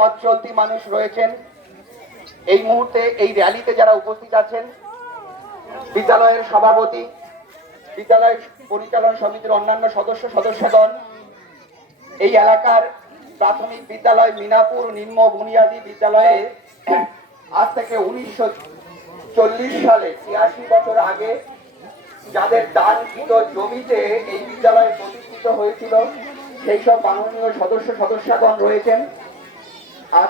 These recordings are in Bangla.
পথ চলতি মানুষ রয়েছেন। এই মুহূর্তে এই র্যালিতে যারা উপস্থিত আছেন, বিদ্যালয়ের সভাপতি, বিদ্যালয় পরিচালন সমিতির অন্যান্য সদস্যগণ, এই এলাকার প্রাথমিক বিদ্যালয় মিনাপুর নিম্ন বুনিয়াদী বিদ্যালয়ে আজ থেকে 1940 সালে 86 বছর আগে যাদের দানকৃত জমিতে এই বিদ্যালয় প্রতিষ্ঠিত হয়েছিল, সেই সব মাননীয় সদস্যগণ রয়েছেন। আর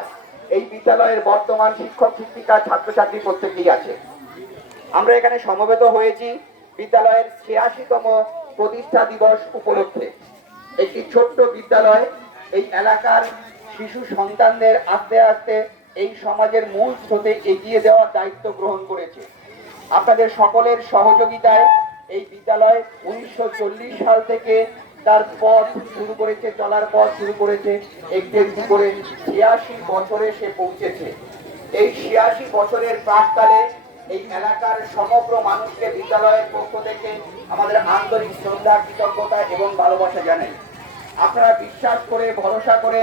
এই বিদ্যালয়ের বর্তমান শিক্ষক শিক্ষিকা ছাত্রছাত্রী প্রত্যেকেই আছে। আমরা এখানে সমবেত হয়েছি বিদ্যালয়ের 86তম প্রতিষ্ঠা দিবস উপলক্ষে। একটি ছোট্ট বিদ্যালয় এই এলাকার শিশু সন্তানদের আস্তে আস্তে এই সমাজের মূল স্রোতে এগিয়ে দেওয়ার দায়িত্ব গ্রহণ করেছে। আপনাদের সকলের সহযোগিতায় এই বিদ্যালয় 1940 সাল থেকে তার পথ শুরু করেছে, চলার পথ শুরু করেছে, একটু একটু করে 86 বছরে সে পৌঁছেছে। এই 86 বছরের প্রাক্কালে এই এলাকার সমগ্র মানুষকে বিদ্যালয়ের পক্ষ থেকে আমাদের আন্তরিক শ্রদ্ধা, কৃতজ্ঞতা এবং ভালোবাসা জানাই। আপনারা বিশ্বাস করে, ভরসা করে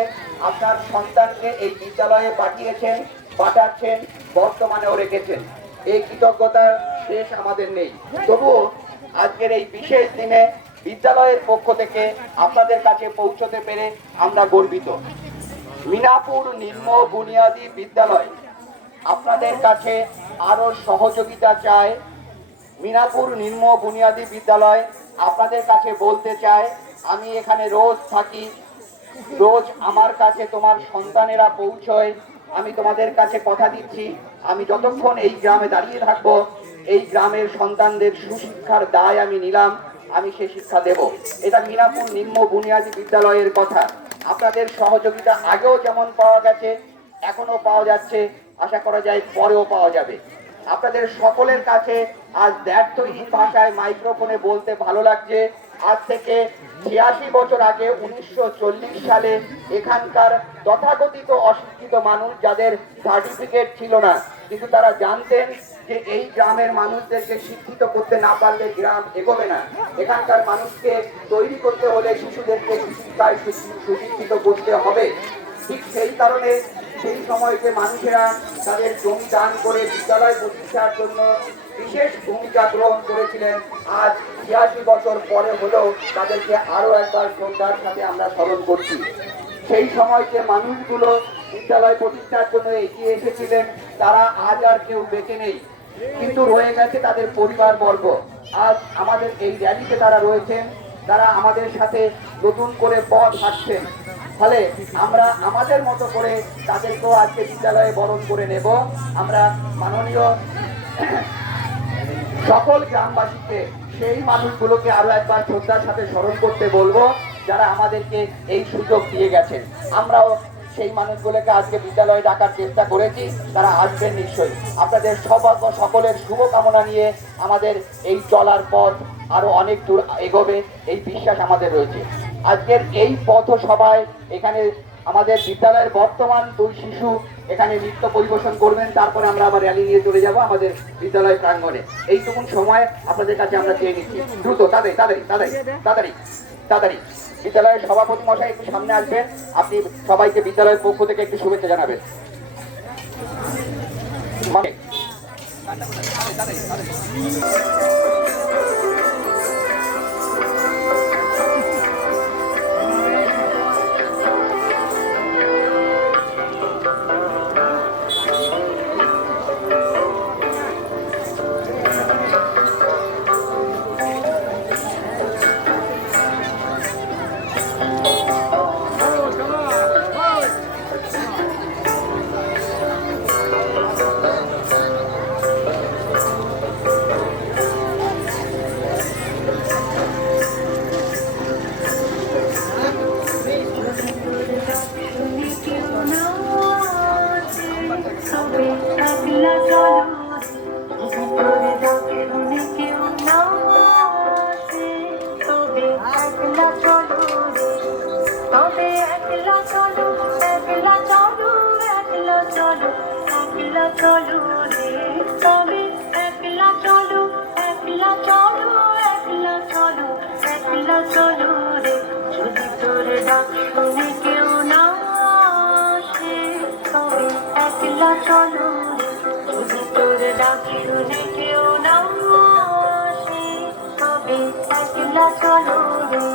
আপনার সন্তানকে এই বিদ্যালয়ে পাঠাচ্ছেন, বর্তমানেও রেখেছেন। এই কৃতজ্ঞতার শেষ আমাদের নেই। তবুও আজকের এই বিশেষ দিনে বিদ্যালয়ের পক্ষ থেকে আপনাদের কাছে পৌঁছতে পেরে আমরা গর্বিত। মিনাপুর নিম্ন বুনিয়াদী বিদ্যালয় আপনাদের কাছে আরো সহযোগিতা চায়। মিনাপুর নিম্ন বুনিয়াদী বিদ্যালয় আপনাদের কাছে বলতে চায়, আমি এখানে রোজ থাকি, রোজ আমার কাছে তোমার সন্তানেরা পৌঁছয়। আমি তোমাদের কাছে কথা দিচ্ছি, আমি যতক্ষণ এই গ্রামে দাঁড়িয়ে থাকবো, এই গ্রামের সন্তানদের সুশিক্ষার দায় আমি নিলাম, আমি সে শিক্ষা দেব। এটা মিনাপুর নিম্ন বুনিয়াদী বিদ্যালয়ের কথা। আপনাদের সহযোগিতা আগেও যেমন পাওয়া গেছে, এখনো পাওয়া যাচ্ছে, আশা করা যায় পরেও পাওয়া যাবে। আপনাদের সকলের কাছে আজ দ্ব্যর্থহীন ভাষায় মাইক্রোফোনে বলতে ভালো লাগছে, আজ থেকে 86 বছর আগে 1940 সালে এখানকার তথাকথিত অশিক্ষিত মানুষ, যাদের সার্টিফিকেট ছিল না, কিন্তু তারা জানতেন যে এই গ্রামের মানুষদেরকে শিক্ষিত করতে না পারলে গ্রাম এগোবে না। এখানকার মানুষকে তৈরি করতে হলে শিশুদেরকে শিক্ষায় সুশিক্ষিত করতে হবে। ঠিক সেই কারণে সেই সময়কে মানুষেরা তাদের জমি দান করে বিদ্যালয় প্রতিষ্ঠার জন্য বিশেষ ভূমিকা গ্রহণ করেছিলেন। আজ 86 বছর পরে হলেও তাদেরকে আরো একবার শ্রদ্ধার সাথে আমরা স্মরণ করছি। সেই সময় যে মানুষগুলো বিদ্যালয় প্রতিষ্ঠার জন্য এগিয়ে এসেছিলেন, তারা আজ আর কেউ বেঁচে নেই, কিন্তু রয়ে গেছে তাদের পরিবারবর্গ। আজ আমাদের এই র্যালিতে তারা রয়েছেন, তারা আমাদের সাথে নতুন করে পথ হাঁটছেন। ফলে আমরা আমাদের মতো করে তাদেরকেও আজকে বিদ্যালয়ে বরণ করে নেব। আমরা মাননীয় সকল গ্রামবাসীকে সেই মানুষগুলোকে আরো একবার শ্রদ্ধার সাথে স্মরণ করতে বলবো, যারা আমাদেরকে এই সুযোগ দিয়ে গেছেন। আমরাও সেই মানুষগুলোকে আজকে বিদ্যালয়ে ডাকার চেষ্টা করেছি, তারা আসবেন নিশ্চয়ই। আপনাদের সকলের শুভকামনা নিয়ে আমাদের এই চলার পথ আরো অনেক দূর এগোবে, এই বিশ্বাস আমাদের রয়েছে। আজকের এই পথসভায় এখানে আমাদের বিদ্যালয়ের বর্তমান 2 শিশু এখানে নৃত্য পরিবেশন করবেন, তারপরে আমরা আবার র্যালি নিয়ে চলে যাব আমাদের বিদ্যালয় প্রাঙ্গণে। এইটুকুন সময় আপনাদের কাছে আমরা চেয়ে নিচ্ছি, দ্রুত তাড়াতাড়ি বিদ্যালয়ের সভাপতি মশাই একটু সামনে আসবেন, আপনি সবাইকে বিদ্যালয়ের পক্ষ থেকে একটু শুভেচ্ছা জানাবেন। চলো রে, যদি তোর ডাক শুনে কেউ না আসে। চলো রে, যদি তোর ডাক শুনে কেউ না আসে, তবে একলা চলো রে।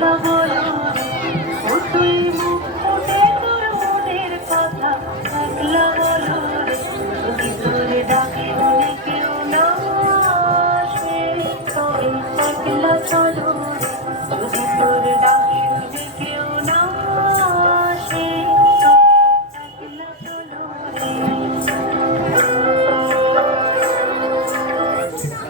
Love